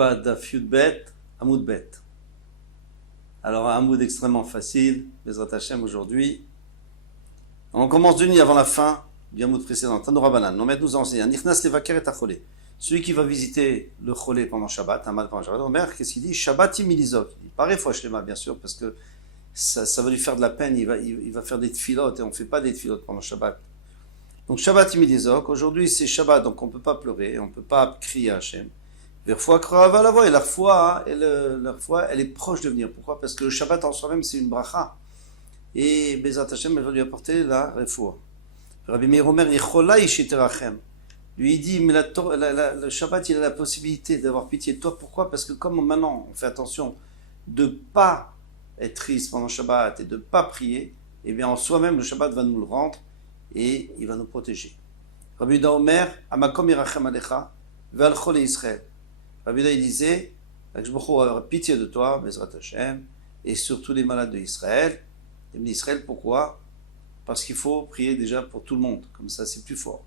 Shabbat Daf Yudbet, Hamoud Bet. Alors un Hamoud extrêmement facile, Bezrat Hashem aujourd'hui. On commence d'une nuit avant la fin du Hamoud précédent. Tanoura Banan, nos maîtres nous ont enseigné. Nichnas Levaker et Acholé. Celui qui va visiter le Cholé pendant Shabbat, un mal pendant Shabbat. Omer, qu'est-ce qu'il dit? Shabbat Imilizok. Il paraît Fouachlema, bien sûr, parce que ça va lui faire de la peine. Il va faire des tfilotes et on ne fait pas des tfilotes pendant Shabbat. Donc Shabbat Imilizok. Aujourd'hui c'est Shabbat, donc on ne peut pas pleurer, on ne peut pas crier à Hashem. Et leur foi, elle est proche de venir. Pourquoi? Parce que le Shabbat en soi-même, c'est une bracha. Et Bezrat Hashem, elle va lui apporter la refoua. Rabbi Meir Omer, lui, il dit, mais le Shabbat, il a la possibilité d'avoir pitié de toi. Pourquoi? Parce que comme maintenant, on fait attention de ne pas être triste pendant le Shabbat et de ne pas prier, eh bien, en soi-même, le Shabbat va nous le rendre et il va nous protéger. Rabbi Yehuda Omer, Amakom Yirachem Alecha, Ve'al Cholei Israël. Rabbi Yehuda, il disait, Akadosh Baruch Hu va avoir pitié de toi, Bezrat Hashem, et sur tous les malades d'Israël. Et d'Israël, pourquoi? Parce qu'il faut prier déjà pour tout le monde, comme ça c'est plus fort.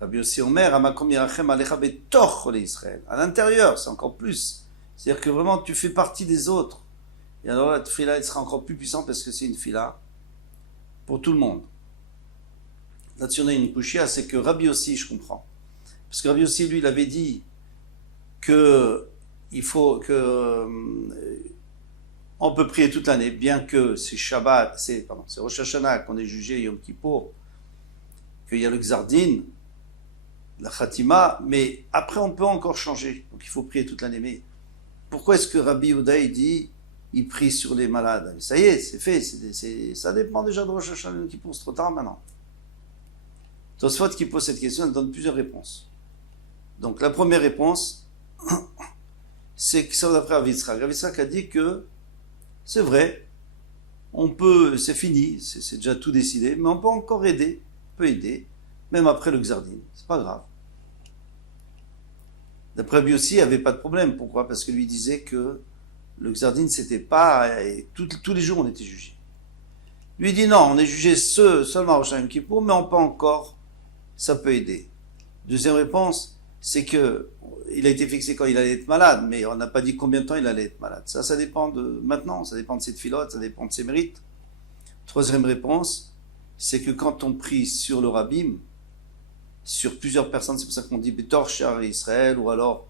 Rabbi Yossi Omer, Amakom Yirachem Alecha Betoch Cholei Israël. À l'intérieur, c'est encore plus. C'est-à-dire que vraiment, tu fais partie des autres. Et alors la tefila, elle sera encore plus puissante parce que c'est une fila pour tout le monde. Là-dessus, on a une kushia, c'est que Rabbi Yossi, je comprends. Parce que Rabbi Yossi, lui, il avait dit que il faut que on peut prier toute l'année, bien que c'est Shabbat, c'est Rosh Hashanah qu'on est jugé Yom Kippour, qu'il y a le Xardin, la Khatima, mais après on peut encore changer. Donc il faut prier toute l'année. Mais pourquoi est-ce que Rabbi Yehuda dit il prie sur les malades? Ça y est, c'est fait. Ça dépend déjà de Rosh Hashanah Yom Kippour, c'est trop tard maintenant. Tosfot qui pose cette question, elle donne plusieurs réponses. Donc la première réponse, c'est que ça va d'après Rav Yitzhak. Rav Yitzhak a dit que c'est vrai, on peut, c'est fini, c'est déjà tout décidé, mais on peut encore aider, on peut aider, même après le Xardin, c'est pas grave. D'après lui aussi, il n'y avait pas de problème. Pourquoi? Parce que lui disait que le Xardin, c'était pas, et tous les jours on était jugé. Lui dit non, on est jugé seulement au Yom Kippour, mais on peut encore, ça peut aider. Deuxième réponse, c'est que il a été fixé quand il allait être malade, mais on n'a pas dit combien de temps il allait être malade. Ça dépend de maintenant, ça dépend de ses tfilotes, ça dépend de ses mérites. Troisième réponse, c'est que quand on prie sur le Rabbim, sur plusieurs personnes, c'est pour ça qu'on dit Betor Shar Israël ou alors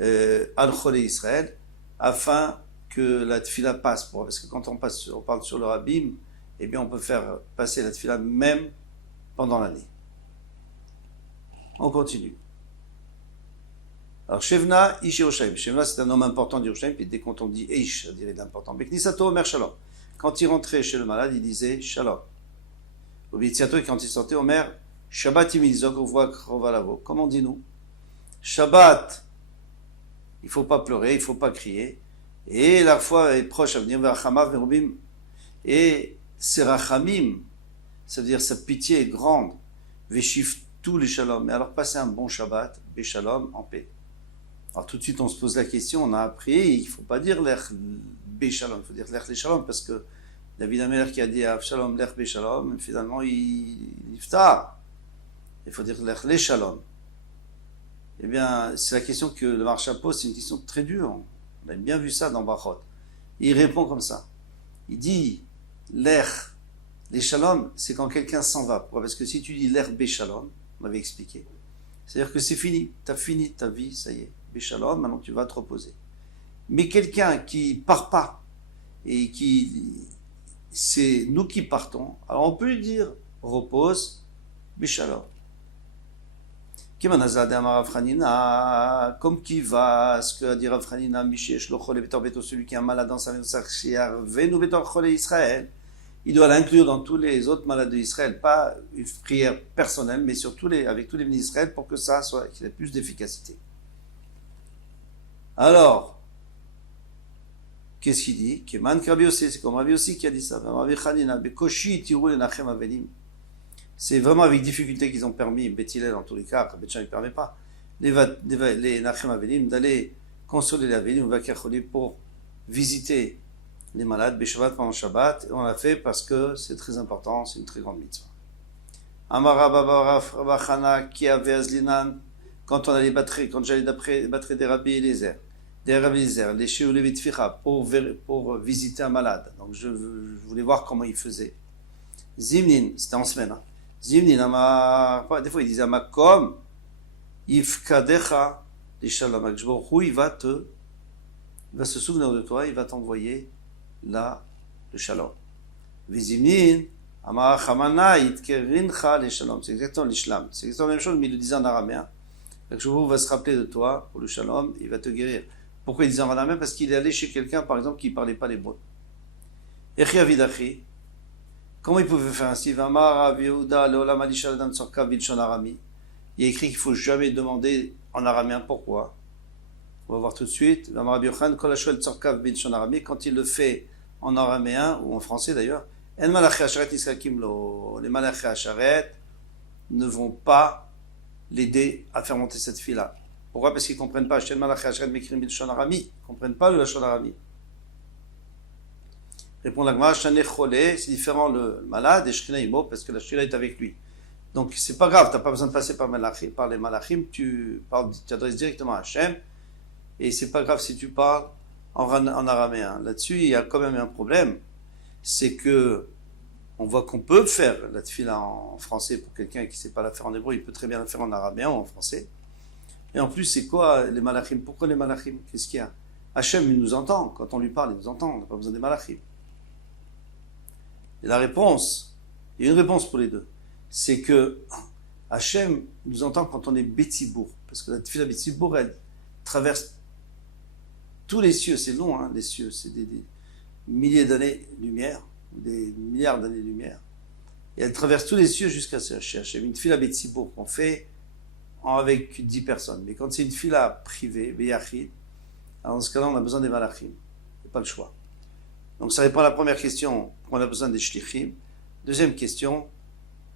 Al Cholei Israël, afin que la tfila passe. Parce que quand on parle sur le Rabbim, eh bien on peut faire passer la tfila même pendant l'année. On continue. Alors, Shevna, Ish Yerushalayim. Shevna, c'est un homme important d'Yerushalayim, puis dès qu'on dit Ish, ça dirait d'important. Beknisato Omer Shalom. Quand il rentrait chez le malade, il disait Shalom. Obitziato, et quand il sortait, Omer, Shabbat Imilizok, Uvoa Krovalavo. Comme on dit nous, Shabbat, il ne faut pas pleurer, il ne faut pas crier. Et la foi est proche à venir vers Hamav Verubim. Et c'est Rachamim, ça veut dire sa pitié est grande. Veshif tous les Shalom. Mais alors, passez un bon Shabbat, Beshalom, en paix. Alors tout de suite on se pose la question, on a appris, il ne faut pas dire l'ech béchalom, il faut dire l'ech léchalom, parce que David Améler qui a dit Avshalom l'ech béchalom, finalement il iftar. Il faut dire l'ech léchalom. Eh bien, c'est la question que le Maharsha pose, c'est une question très dure. On a bien vu ça dans Brachot. Il répond comme ça. Il dit l'ech léchalom, c'est quand quelqu'un s'en va. Pourquoi? Parce que si tu dis l'ech béchalom, on avait expliqué, c'est-à-dire que c'est fini, tu as fini ta vie, ça y est. Shalom, maintenant tu vas te reposer. Mais quelqu'un qui part pas et c'est nous qui partons, alors on peut lui dire repose, Bishalom. Comme qui va, ce que a dit Rav Hanina, Mishesh lo chole betor beto, celui qui est un malade dans sa maison, venu betor chole Israël, il doit l'inclure dans tous les autres malades d'Israël, pas une prière personnelle, mais surtout avec tous les bénis d'Israël pour que ça soit, qu'il ait plus d'efficacité. Alors, qu'est-ce qu'il dit? C'est comme Rabbi Yossi qui a dit ça. C'est vraiment avec difficulté qu'ils ont permis, Bethilel en tous les cas, après Betchan ne permet pas, les Nachem Avelim d'aller consoler les Avelim pour visiter les malades, Beshabbat pendant Shabbat. Et on l'a fait parce que c'est très important, c'est une très grande mitzvah. Amara Baba Rav Chana qui avait Azlinan, quand j'allais battre des Rabbi Eliezer. des Rav Eliezer, les Sheolevit Tficha, pour visiter un malade. Donc je voulais voir comment il faisait. Zimnin, c'était en semaine. Hein. Zimnin, des fois il disait Makom, Ifkadecha, les Shalom, il va se souvenir de toi, il va t'envoyer là le Shalom. Vizimnin, Amar Chamana, Itkerincha, les Shalom. C'est exactement l'Ishlam. C'est exactement la même chose, mais il le disait en araméen. Akshbo va se rappeler de toi pour le Shalom, il va te guérir. Pourquoi il disait en araméen? Parce qu'il est allé chez quelqu'un, par exemple, qui ne parlait pas l'hébreu. Echi Avidachi, comment il pouvait faire ainsi? Vamar Rav Yehuda, Leolam Alisha Adam Tzorka, Bilshon Arami. Il y a écrit qu'il ne faut jamais demander en araméen pourquoi. On va voir tout de suite. Vamar Rav Yochanan, Kol Hashol Tzorka, Bilshon Arami. Quand il le fait en araméen, ou en français d'ailleurs, En Malachi Asharet Israkim Lo. Les Malachi Asharet ne vont pas l'aider à faire monter cette fille-là. Pourquoi? Parce qu'ils ne comprennent pas. Shen Malachi Asharet Mekrim Bilshon Arami. Ils ne comprennent pas le Lashon Arami. Répond la Gemara, Shane Cholé, c'est différent le malade et Shechina Imo parce que la Shechina est avec lui. Donc c'est pas grave, tu n'as pas besoin de passer par les malachim, tu t'adresses directement à Hachem et c'est pas grave si tu parles en araméen. Là-dessus, il y a quand même un problème, c'est que on voit qu'on peut faire la tefila en français pour quelqu'un qui ne sait pas la faire en hébreu, il peut très bien la faire en araméen ou en français. Et en plus, c'est quoi les malachim? Pourquoi les malachim? Qu'est-ce qu'il y a? Hachem, il nous entend, quand on lui parle, il nous entend, on n'a pas besoin des malachim. Et la réponse, il y a une réponse pour les deux, c'est que Hachem nous entend quand on est Betzibour, parce que la tefila Betzibour, elle traverse tous les cieux, c'est long, hein, les cieux, c'est des milliers d'années-lumière, ou des milliards d'années-lumière, et elle traverse tous les cieux jusqu'à chez Hachem. Une tefila Betzibour qu'on fait avec 10 personnes, mais quand c'est une tefila privée, Beyachid, alors dans ce cas-là, on a besoin des malachim, c'est pas le choix. Donc ça répond à la première question, pourquoi on a besoin des shlichim. Deuxième question,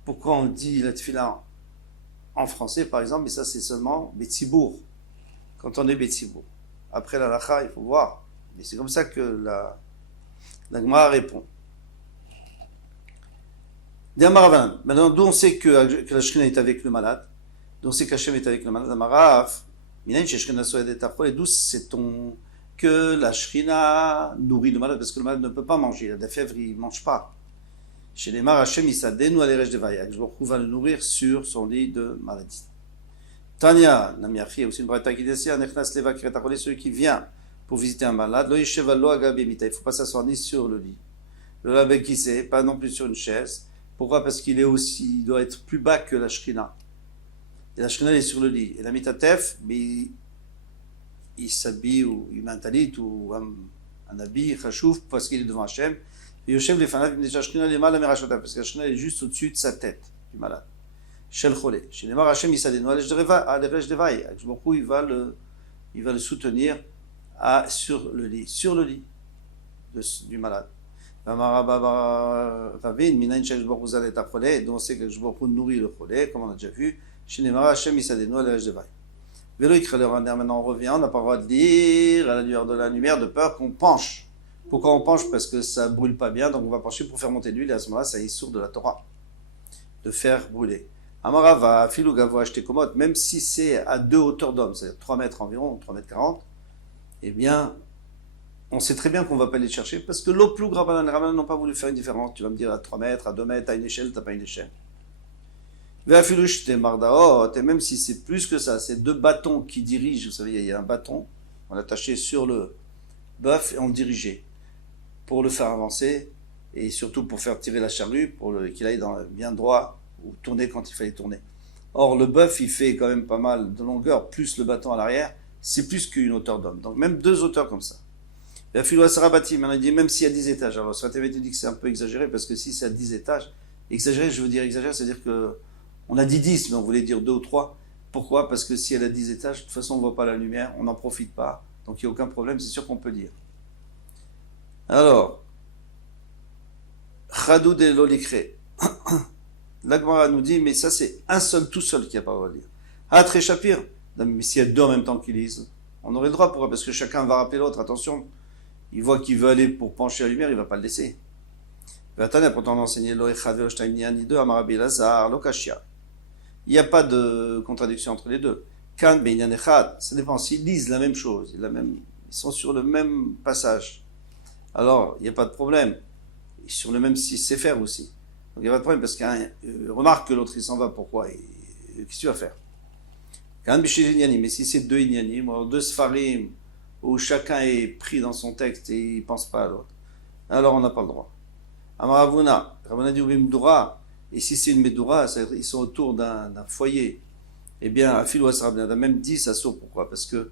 pourquoi on dit la tefila en français par exemple, mais ça c'est seulement Betzibour, quand on est Betzibour. Après la lacha, il faut voir, mais c'est comme ça que la Gemara répond. Maintenant, d'où on sait que la Shekhinah est avec le malade, d'où on sait qu'Hachem est avec le malade, Amarav, d'où sait-on que la Shekhinah nourrit le malade, parce que le malade ne peut pas manger, il a des fièvres, il ne mange pas. Chez les Mar, Hachem, Isadenu, Alerej de Vayak, je va le nourrir sur son lit de maladie. Tanya, Namiachi, aussi une braïta qui dit, celui qui vient pour visiter un malade, lo yesheva lo agabimita, il ne faut pas s'asseoir ni sur le lit. Le labé qui sait, pas non plus sur une chaise. Pourquoi? Parce qu'il est aussi, il doit être plus bas que la Shekhinah. Et la Shekhinah est sur le lit. Et la mitatef, mais il s'habille ou il met un talit ou un habit, chachouf, parce qu'il est devant Hachem. Et Yoshev les fanav, déjà Shekhinah les mal amerachota, parce que la Shekhinah est juste au-dessus de sa tête, du malade. Shel Cholé. Chez les Mar Hachem, il s'adénoue à l'Erej de Vaï. Il va le soutenir sur le lit du malade. Donc on sait que je nourrit le Cholé, comme on a déjà vu. Chez les Mar Hachem, il s'adénoue à l'Erej de Vaï. Maintenant on revient, on n'a pas le droit de lire à la lueur de la lumière de peur qu'on penche. Pourquoi on penche? Parce que ça brûle pas bien, donc on va pencher pour faire monter l'huile, et à ce moment-là, ça est sourd de la Torah, de faire brûler. Amarava, filou gavo acheté commode, même si c'est à 2 hauteurs d'homme, c'est-à-dire 3 mètres environ, 3 mètres 40, eh bien, on sait très bien qu'on ne va pas les chercher, parce que l'eau plus Rabbanan et Rabbanan n'ont pas voulu faire une différence. Tu vas me dire à 3 mètres, à 2 mètres, à une échelle, tu n'as pas une échelle. Et même si c'est plus que ça, c'est 2 bâtons qui dirigent, vous savez, il y a un bâton, on l'attachait sur le bœuf et on le dirigeait pour le faire avancer et surtout pour faire tirer la charrue, pour qu'il aille bien droit ou tourner quand il fallait tourner. Or, le bœuf, il fait quand même pas mal de longueur, plus le bâton à l'arrière, c'est plus qu'une hauteur d'homme. Donc même 2 hauteurs comme ça. La philo Sarabati, maintenant il dit même s'il y a 10 étages. Alors, ça t'avait dit que c'est un peu exagéré, parce que si c'est à 10 étages, exagéré, je veux dire exagéré, c'est-à-dire que on a dit 10, mais on voulait dire 2 ou 3. Pourquoi? Parce que si elle a 10 étages, de toute façon, on ne voit pas la lumière, on n'en profite pas. Donc, il n'y a aucun problème, c'est sûr qu'on peut dire. Alors, Chadou de l'Olikre. L'Agmara nous dit, mais ça, c'est un seul, tout seul qui n'a pas le droit de lire. Ah, très Shapir. Mais s'il y a 2 en même temps qui lisent, on aurait le droit. Pourquoi? Parce que chacun va rappeler l'autre. Attention, il voit qu'il veut aller pour pencher la lumière, il ne va pas le laisser. Vatana, pourtant, on enseignait l'Oechad, l'Oshtaim, ni 2, Amarabi, Lazar, l'Okashia. Il n'y a pas de contradiction entre les deux. Kan, Beinyan Echad, ça dépend s'ils lisent la même chose, ils sont sur le même passage. Alors, il n'y a pas de problème. Sur le même Sefer aussi. Donc, il n'y a pas de problème parce qu'un remarque que l'autre il s'en va, pourquoi? Qu'est-ce que tu vas faire? Mais si c'est deux Inyanim, deux Sfarim, où chacun est pris dans son texte et il ne pense pas à l'autre, alors on n'a pas le droit. Amaravuna, Ravuna dit Medura, et si c'est une Medura, ils sont autour d'un foyer, eh bien, Afil ou Sarabna, même 10 à sourd, pourquoi? Parce que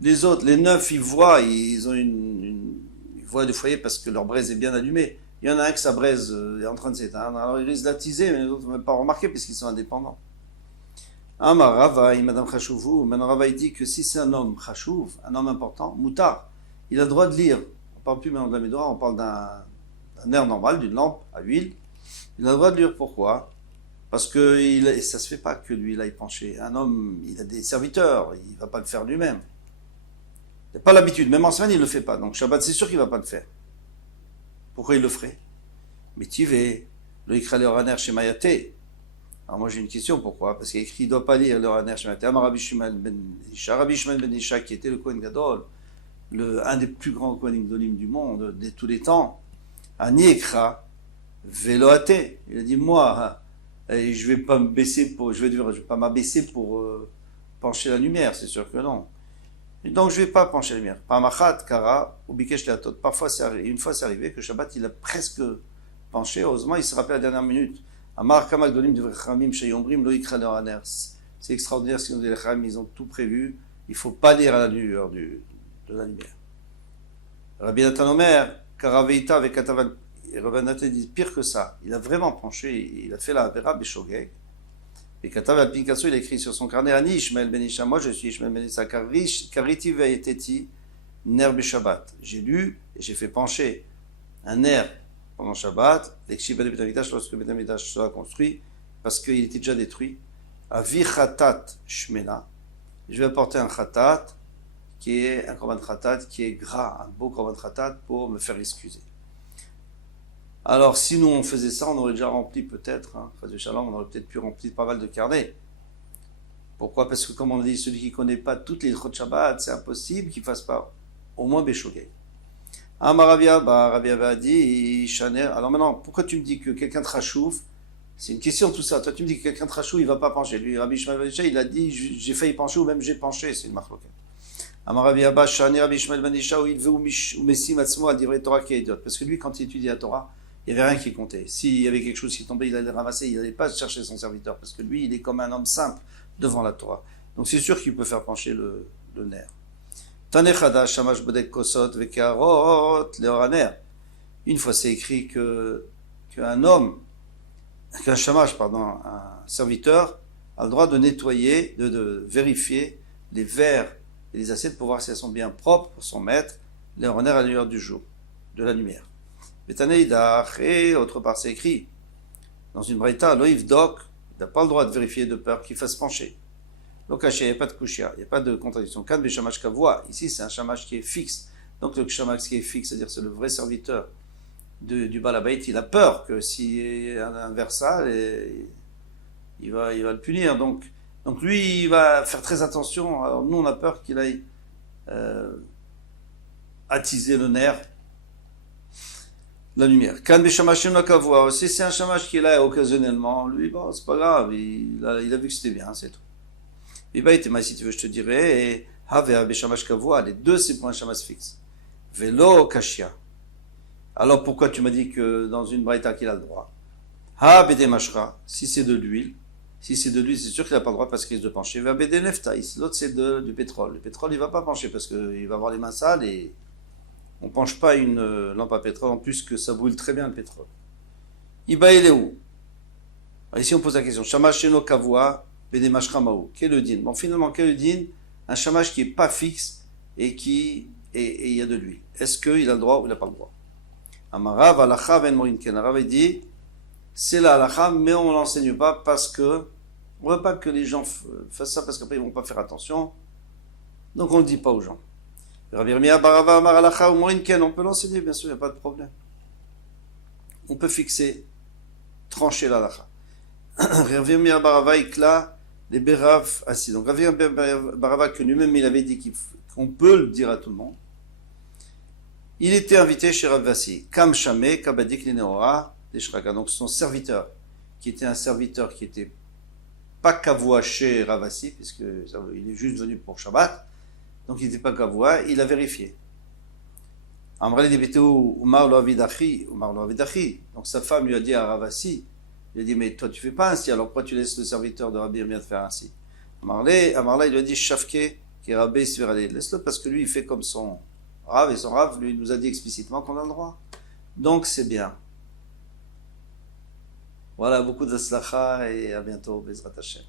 les autres, les 9, ils voient, ils ont ils voient du foyer parce que leur braise est bien allumée. Il y en a un que sa braise est en train de s'éteindre, alors ils risquent d'attiser, mais les autres ne vont même pas remarquer puisqu'ils sont indépendants. Amar Rava, Madame Chashouvou, maintenant Rava il dit que si c'est un homme Chashouv, un homme important, Moutar, il a le droit de lire. On ne parle plus maintenant de la Médora, on parle d'un air normal, d'une lampe à huile. Il a le droit de lire, pourquoi? Parce que ça ne se fait pas que lui, il aille pencher. Un homme, il a des serviteurs, il ne va pas le faire lui-même. Il n'a pas l'habitude, même en semaine, il ne le fait pas. Donc Shabbat, c'est sûr qu'il ne va pas le faire. Pourquoi il le ferait? Mais Tivé, le Ikra Leoraner chez Mayaté. Alors moi j'ai une question, pourquoi? Parce qu'il y a écrit, il ne doit pas lire le Raner chez Mayaté. Rabbi Shimon ben Isha, qui était le Kohen Gadol, un des plus grands Kohanim Gadolim du monde, de tous les temps, Ani Ekra, Veloate. Il a dit, moi, je vais pas me baisser je vais pas m'abaisser pour pencher la lumière, c'est sûr que non. Et donc je vais pas pencher la lumière. Parmachat, Kara, ou Bikesh Leatot. Parfois une fois c'est arrivé que Shabbat il a presque penché, heureusement il se rappelle à la dernière minute. Amar Kamal Dolim de Vrechamim Sheyombrim Lo Ikra Leoraner. C'est extraordinaire ce qu'ils nous disent les Chachamim, ils ont tout prévu. Il faut pas lire à la lueur de la lumière. Rabbi Natan Omer, Karaveita avec Kataval. Et Rabbi Natan dit pire que ça. Il a vraiment penché, il a fait la Avera Beshogeg. Et Katav al Pinkaso, il a écrit sur son carnet Ani Ishmael ben Isha, moi je suis Ishmael ben Isha, Kariti ve'eteti ner Shabbat. J'ai lu et j'ai fait pencher un nerf pendant Shabbat, l'Ekshiva de Betamikdash, lorsque Betamikdash sera construit, parce qu'il était déjà détruit. Avi Khatat Shmena. Je vais apporter un Khatat, qui est un korban Khatat, qui est gras, un beau korban Khatat, pour me faire excuser. Alors, si nous on faisait ça, on aurait déjà rempli peut-être, on aurait peut-être pu remplir pas mal de carnets. Pourquoi? Parce que, comme on dit, celui qui ne connaît pas toutes les Chot Shabbat, c'est impossible qu'il ne fasse pas au moins Beshogeg. Rabbi Abba a dit, Shaner. Alors maintenant, pourquoi tu me dis que quelqu'un de Chashuv, c'est une question tout ça. Toi, tu me dis que quelqu'un de Chashuv, il ne va pas pencher. Lui, Rabbi Ishmael ben Isha, il a dit, j'ai failli pencher ou même j'ai penché, c'est une marloquette. Rabbi Abba, Shaner, Rabbi Ishmael ben Isha, où il veut ou Messim Atzmo à dire Torah qui est idiote. Parce que lui, quand il étudie la Torah, il n'y avait rien qui comptait. S'il y avait quelque chose qui tombait, il allait le ramasser, il n'allait pas chercher son serviteur, parce que lui, il est comme un homme simple devant la Torah. Donc c'est sûr qu'il peut faire pencher le nerf. Tanechada, Shamash Bodek Kosot, Vekarot, Leoraner. Une fois c'est écrit qu'un serviteur, a le droit de nettoyer, de vérifier les verres et les assiettes pour voir si elles sont bien propres pour son maître, Leoraner à la lueur du jour, de la lumière. Et autre part c'est écrit dans une braïta, Loïv Dok, il n'a pas le droit de vérifier de peur qu'il fasse pencher. Lokaché, il n'y a pas de kushia, il n'y a pas de contradiction. Kan Beshamash Kavoa, ici c'est un shamash qui est fixe. Donc le shamash qui est fixe, c'est-à-dire c'est le vrai serviteur du Balabait, il a peur que s'il y a un verre sale, il va le punir. Donc lui, il va faire très attention. Alors nous, on a peur qu'il aille attiser le nerf. La lumière. Kan Beshamashim Nakavoa. Si c'est un shamash qui est là occasionnellement, lui, bon, c'est pas grave, il a vu que c'était bien, c'est tout. Et bah, si tu veux, je te dirais, et Havea Beshamash Kavoa, les deux, c'est pour un shamash fixe. Velo Kashia. Alors pourquoi tu m'as dit que dans une braïta qu'il a le droit? Ha Bede Mashra, si c'est de l'huile, c'est sûr qu'il n'a pas le droit parce qu'il risque de pencher. Va Bede Neftaïs, l'autre c'est du pétrole. Le pétrole, il va pas pencher parce qu'il va avoir les mains sales et on ne penche pas une lampe à pétrole, en plus que ça brûle très bien le pétrole. Iba il est où? Ici on pose la question. Shamash Sheno Kavoa, Bede Mashramao. Quel est le din? Bon, finalement, quel est le din? Un shamash qui n'est pas fixe et il y a de l'huile. Est-ce qu'il a le droit ou il n'a pas le droit? Amarav, Alacha, Ben Morin Ken. Arav, il dit, c'est la Alacha, mais on ne l'enseigne pas parce que, on ne veut pas que les gens fassent ça parce qu'après ils ne vont pas faire attention. Donc on ne le dit pas aux gens. Rabbi Yirmiyah Barava Amar Alacha ou Morin Ken, on peut l'enseigner, bien sûr, il n'y a pas de problème. On peut fixer, trancher l'Alacha. Rabbi Yirmiyah Barava, Ikla, les Berav assis. Donc Rabbi Yirmiyah Barava, que lui-même il avait dit qu'on peut le dire à tout le monde. Il était invité chez Rav Vassi. Kam Shameh, Kabadik Lineora, des Shraka. Donc son serviteur, qui était un serviteur qui était pas kavua chez Rav Vassi, puisqu'il est juste venu pour Shabbat, donc il n'était pas kavua, il a vérifié. Amrali Debetou, Umar lo avidachi. Donc sa femme lui a dit à Rav Vassi, il a dit, mais toi tu fais pas ainsi, alors pourquoi tu laisses le serviteur de Rabbi Yirmiyah te faire ainsi? Amarla, il lui a dit, Shafke, qui est Rabbi Svirale, laisse-le parce que lui il fait comme son Rav, et son Rav lui nous a dit explicitement qu'on a le droit. Donc c'est bien. Voilà, beaucoup de slacha et à bientôt, Bezrat Hashem.